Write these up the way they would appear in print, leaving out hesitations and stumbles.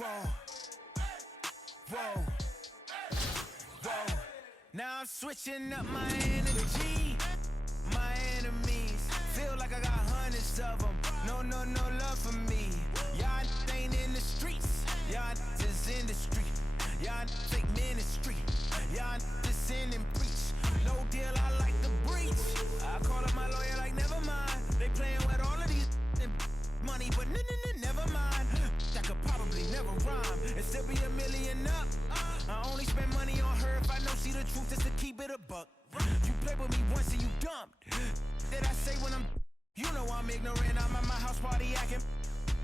Whoa, whoa, whoa. Now I'm switching up my energy. My enemies feel like I got hundreds of them. No love for me. Y'all ain't in the streets. Y'all just in the street. Y'all take ministry. Y'all just sin and preach. No deal, I like the breach. I call up my lawyer like, never mind. They playing with all of these money, but never mind. I could probably never rhyme and still be $1 million up. I only spend money on her if I know she the truth, just to keep it a buck. You play with me once and you dumb. Did I say when I'm, you know I'm ignorant, I'm at my house party acting.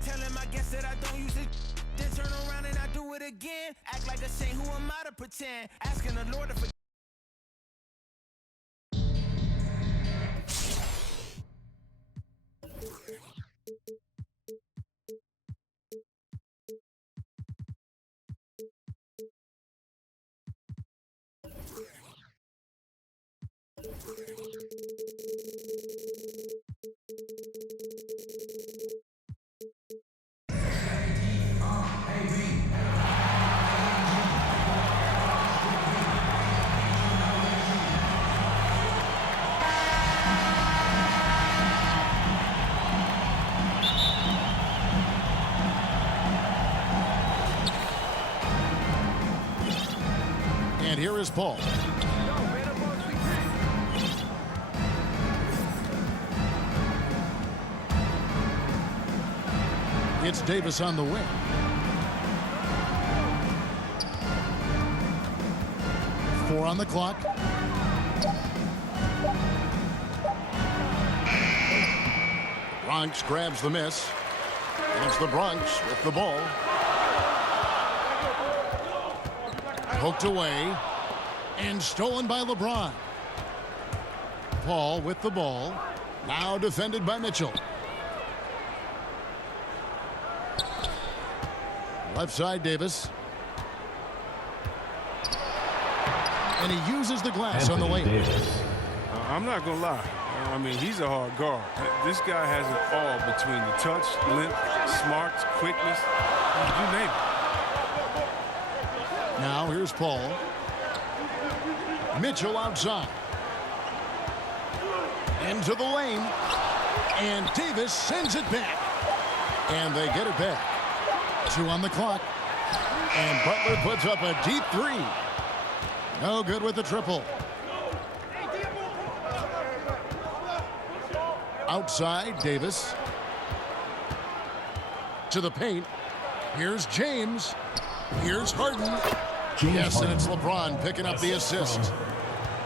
Telling my guests that I don't use it, then turn around and I do it again. Act like a saint, who am I to pretend? Asking the Lord to forgive. And here is Paul. It's Davis on the wing. Four on the clock. Bronx grabs the miss. And it's the Bronx with the ball. Poked away and stolen by LeBron. Paul with the ball. Now defended by Mitchell. Left side, Davis. And he uses the glass on the lane. I'm not going to lie. I mean, he's a hard guard. This guy has it all between the touch, length, smarts, quickness. You name it. Now here's Paul. Mitchell outside. Into the lane. And Davis sends it back. And they get it back. 2 on the clock. And Butler puts up a deep 3. No good with the triple. Outside, Davis. To the paint. Here's James. Here's Harden. Yes, and it's LeBron picking up the assist.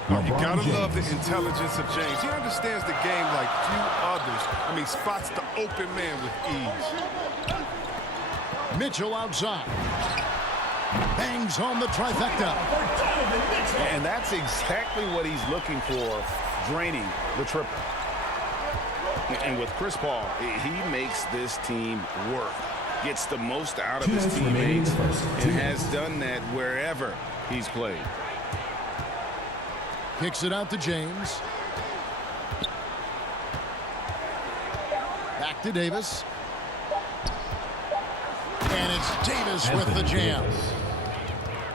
You gotta love the intelligence of James. He understands the game like few others. I mean, spots the open man with ease. Mitchell outside. Bangs home the trifecta. And that's exactly what he's looking for, draining the triple. And with Chris Paul, he makes this team work. Gets the most out of his teammates and has done that wherever he's played. Kicks it out to James. Back to Davis. And it's Davis with the jam.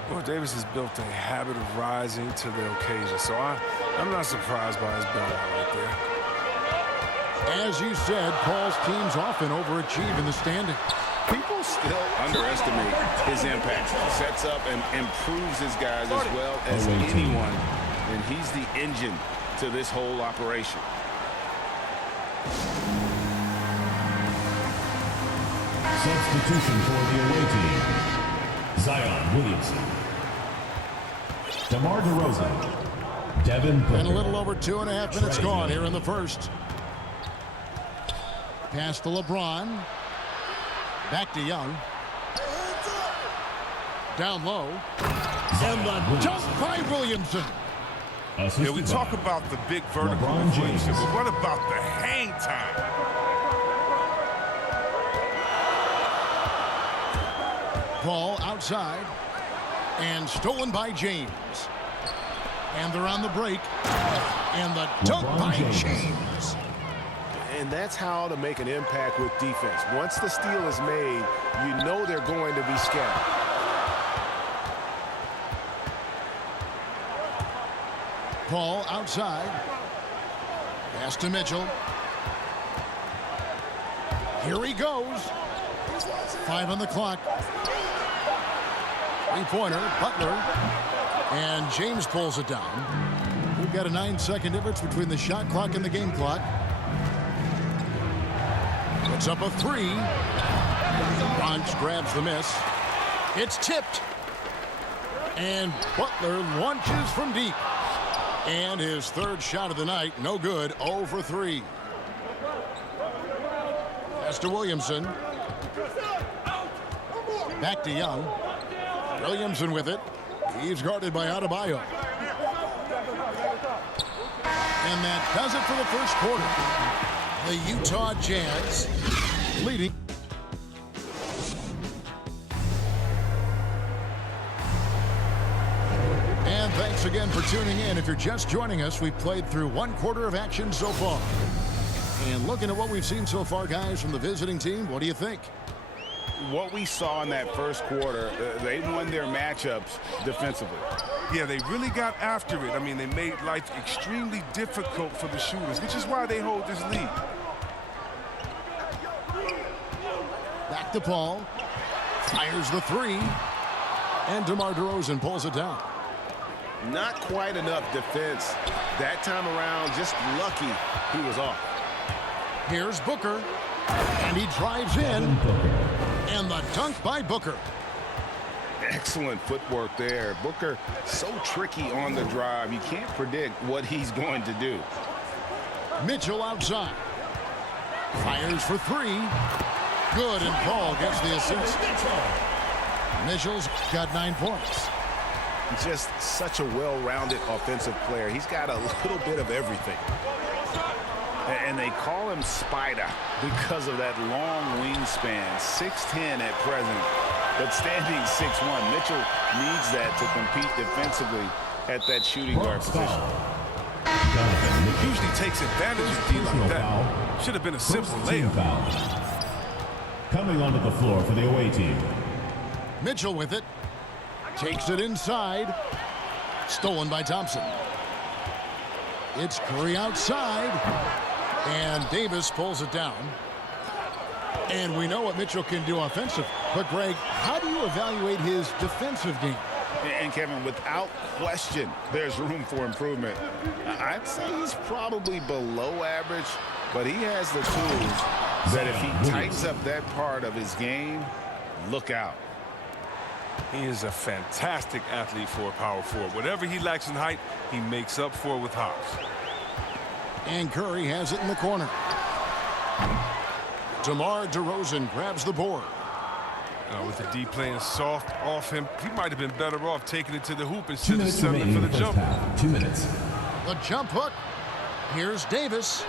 Well, Davis has built a habit of rising to the occasion, so I'm not surprised by his bailout right there. As you said, Paul's teams often overachieve in the standings. People still underestimate his impact. Sets up and improves his guys as well as anyone, and he's the engine to this whole operation. Substitution for the away team. Zion Williamson. DeMar DeRozan. Devin Booker. And a little over 2.5 minutes gone here in the first. Pass to LeBron. Back to Young. Down low. And the dunk by Williamson. Yeah, we talk about the big vertical inflation, but what about the hang time? Ball outside. And stolen by James. And they're on the break. And the dunk by James. And that's how to make an impact with defense. Once the steal is made, you know they're going to be scattered. Paul outside. Pass to Mitchell. Here he goes. 5 on the clock. Three-pointer, Butler. And James pulls it down. We've got a 9-second difference between the shot clock and the game clock. Puts up a 3. Bronx grabs the miss. It's tipped. And Butler launches from deep. And his third shot of the night, no good, 0 for 3. Pass to Williamson. Back to Young. Williamson with it. He's guarded by Adebayo. And that does it for the first quarter. The Utah Jazz leading. And thanks again for tuning in. If you're just joining us, we've played through 1 quarter of action so far. And looking at what we've seen so far, guys, from the visiting team, what do you think? What we saw in that first quarter, they won their matchups defensively. Yeah, they really got after it. I mean, they made life extremely difficult for the shooters, which is why they hold this lead. Back to Paul. Fires the 3. And DeMar DeRozan pulls it down. Not quite enough defense that time around. Just lucky he was off. Here's Booker. And he drives in. And the dunk by Booker. Excellent footwork there. Booker so tricky on the drive. You can't predict what he's going to do. Mitchell outside. Fires for 3. Good, and Paul gets the assist. Mitchell's got 9 points. Just such a well-rounded offensive player. He's got a little bit of everything. And they call him Spider because of that long wingspan. 6'10" at present, but standing 6'1". Mitchell needs that to compete defensively at that shooting guard position. Usually takes advantage of D like that. Should have been a simple layup. Coming onto the floor for the away team. Mitchell with it. Takes it inside. Stolen by Thompson. It's Curry outside. And Davis pulls it down. And we know what Mitchell can do offensively. But, Greg, how do you evaluate his defensive game? And, Kevin, without question, there's room for improvement. I'd say he's probably below average, but he has the tools that if he tightens up that part of his game, look out. He is a fantastic athlete for a power forward. Whatever he lacks in height, he makes up for it with hops. And Curry has it in the corner. DeMar DeRozan grabs the board. With the D playing soft off him, he might have been better off taking it to the hoop instead of settling for the jump. 2 minutes. The jump hook. Here's Davis.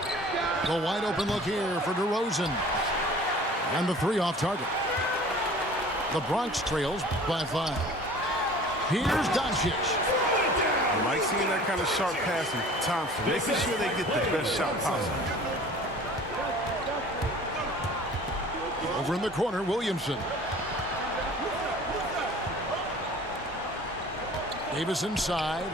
The wide open look here for DeRozan. And the 3 off target. The Bronx trails by 5. Here's Doncic. I like seeing that kind of sharp passing. Thompson, making sure they get the best shot possible. Over in the corner, Williamson. Davis inside.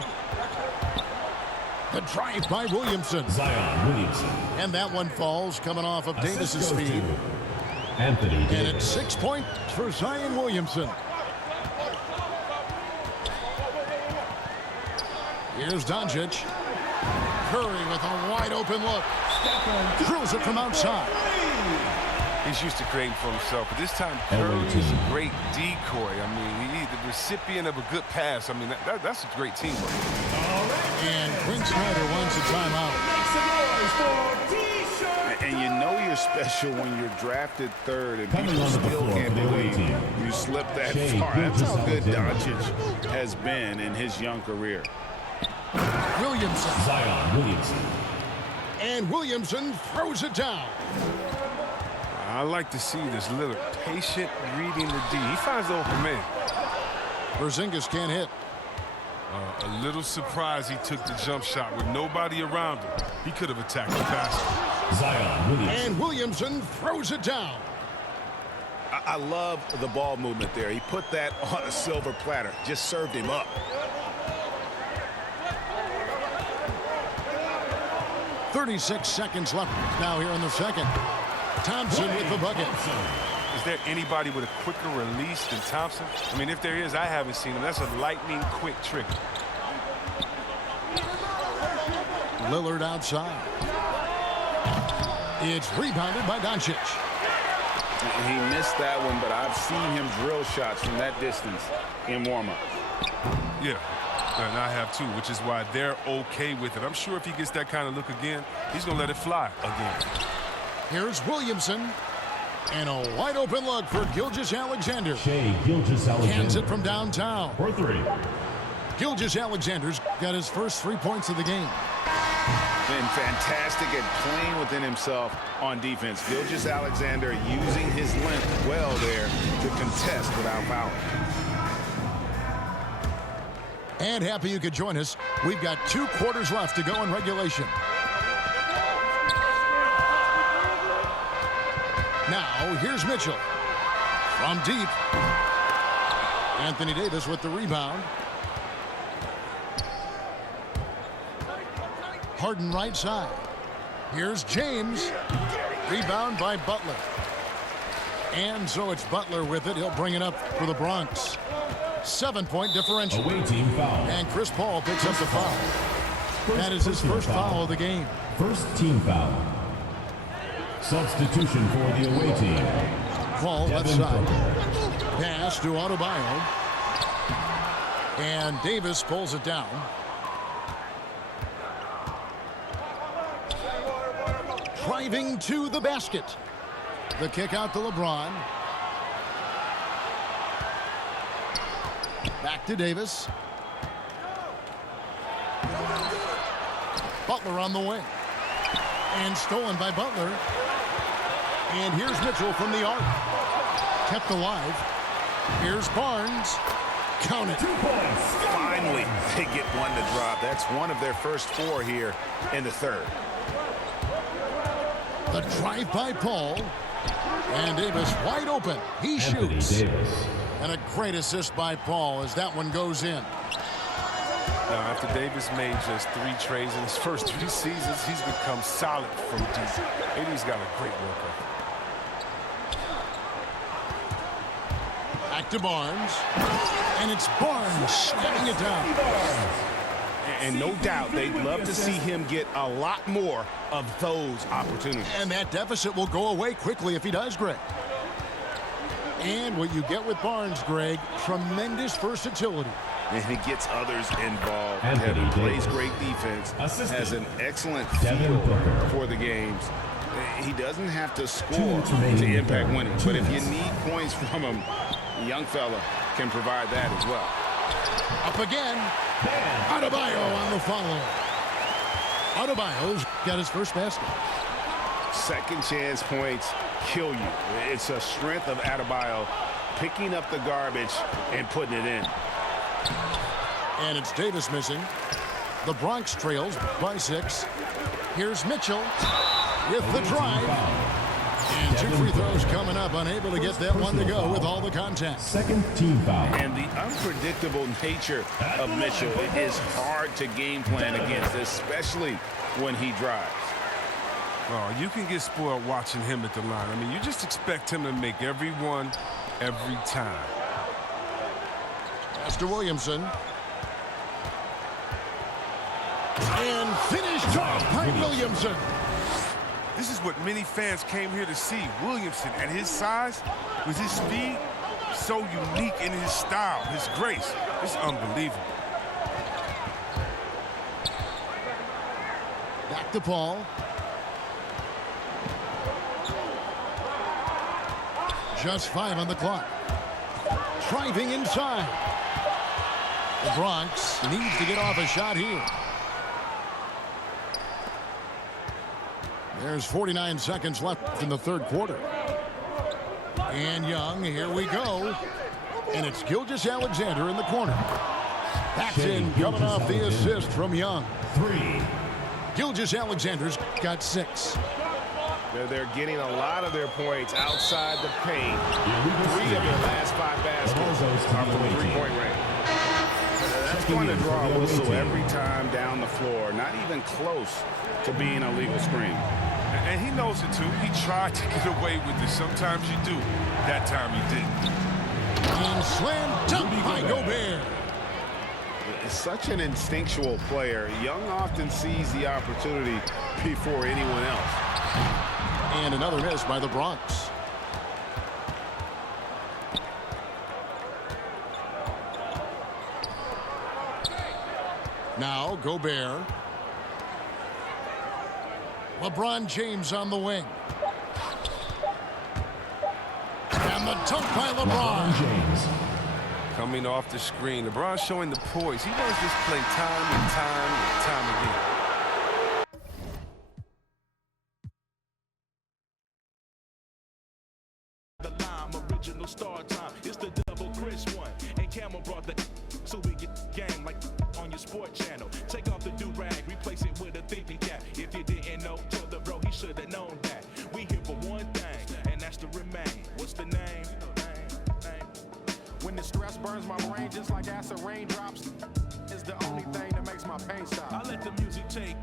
The drive by Williamson. Zion Williamson. And that one falls coming off of Davis's speed. Anthony Davis. And it's 6 points for Zion Williamson. Here's Doncic. Curry with a wide open look. Drills it from outside. He's used to creating for himself, but this time Curry is a great decoy. I mean, he's the recipient of a good pass. I mean, that's a great teamwork. And Quinn Snyder wants a timeout. And you know you're special when you're drafted 3rd and Coming people onto the still floor can't for the away believe team. you slipped that Shea far. That's how good Gilgeous-Alexander. Doncic has been in his young career. Williamson. Zion Williamson. And Williamson throws it down. I like to see this Lillard patient reading the D. He finds the open man. Porzingis can't hit. A little surprised he took the jump shot with nobody around him. He could have attacked the basket. Zion Williamson. And Williamson throws it down. I love the ball movement there. He put that on a silver platter. Just served him up. 36 seconds left now here in the second. Thompson with the bucket. Is there anybody with a quicker release than Thompson? I mean, if there is, I haven't seen him. That's a lightning quick trick. Lillard outside. It's rebounded by Doncic. He missed that one, but I've seen him drill shots from that distance in warm-up. Yeah, and I have too, which is why they're okay with it. I'm sure if he gets that kind of look again, he's going to let it fly again. Here's Williamson. And a wide open look for Gilgeous-Alexander. Shea Gilgeous-Alexander. Hands it from downtown. For three. Gilgeous-Alexander's got his first 3 points of the game. Been fantastic at playing within himself on defense. Gilgeous-Alexander using his length well there to contest without foul. And happy you could join us. We've got 2 quarters left to go in regulation. Now, here's Mitchell. From deep. Anthony Davis with the rebound. Harden right side. Here's James. Rebound by Butler. And so it's Butler with it. He'll bring it up for the Bronx. 7-point differential. Away team foul. And Chris Paul picks up the foul. That is his first foul of the game. First team foul. Substitution for the away team. Paul left side. Pass to Adebayo. And Davis pulls it down. Driving to the basket. The kick out to LeBron. Back to Davis. Butler on the wing. And stolen by Butler. And here's Mitchell from the arc. Kept alive. Here's Barnes. Count it. 2 points. Finally, they get one to drop. That's one of their first 4 here in the third. The drive by Paul. And Davis wide open. He Anthony shoots. Davis. And a great assist by Paul as that one goes in. Now, after Davis made just 3 trays in his first 3 seasons, he's become solid from deep. And he's got a great work ethic. Back to Barnes. And it's Barnes slamming it down. And no doubt they'd love to see him get a lot more of those opportunities. And that deficit will go away quickly if he does, Greg. And what you get with Barnes, Greg, tremendous versatility. And he gets others involved. Anthony Kevin plays Davis. great defense. Assistant. Has an excellent Devin feel Booker. for the games. He doesn't have to 2 score minutes remaining to in the impact third. winning. 2 But if you minutes. need points from him, the young fella can provide that as well. Up again. Adebayo on the follow. Adebayo's got his first basket. Second chance points kill you. It's a strength of Adebayo picking up the garbage and putting it in. And it's Davis missing. The Bronx trails by 6. Here's Mitchell with the drive. And 2 free throws coming up. Unable to get that one to go with all the contact. Second team foul. And the unpredictable nature of Mitchell is hard to game plan against, especially when he drives. Oh, you can get spoiled watching him at the line. I mean, you just expect him to make every one, every time. Pass to Williamson. And finished off by Williamson. This is what many fans came here to see. Williamson, at his size, with his speed, so unique in his style, his grace. It's unbelievable. Back to Paul. Just 5 on the clock. Driving inside. The Bronx needs to get off a shot here. There's 49 seconds left in the third quarter. And Young, here we go. And it's Gilgeous-Alexander in the corner. That's in, coming off the assist from Young. 3. Gilgeous-Alexander's got 6. They're getting a lot of their points outside the paint. 3 of their last 5 baskets are from three-point range. That's going to draw a whistle every time down the floor. Not even close to being a legal screen. And he knows it, too. He tried to get away with it. Sometimes you do. That time he didn't. And slam dunk by Gobert. Is such an instinctual player. Young often sees the opportunity before anyone else. And another miss by the Bronx. Now Gobert. LeBron James on the wing. And the dunk by LeBron James. Coming off the screen. LeBron showing the poise. He wants this play time and time again. Original star time. It's the double Chris one. And Camel brought the so we get game like on your sport channel. Take off the do-rag, replace it with a thinking cap. If you didn't know, tell the bro he should have known that. We here for one thing, and that's to remain. What's the name? When the stress burns my brain just like acid raindrops, it's the only thing that makes my pain stop. I let the music take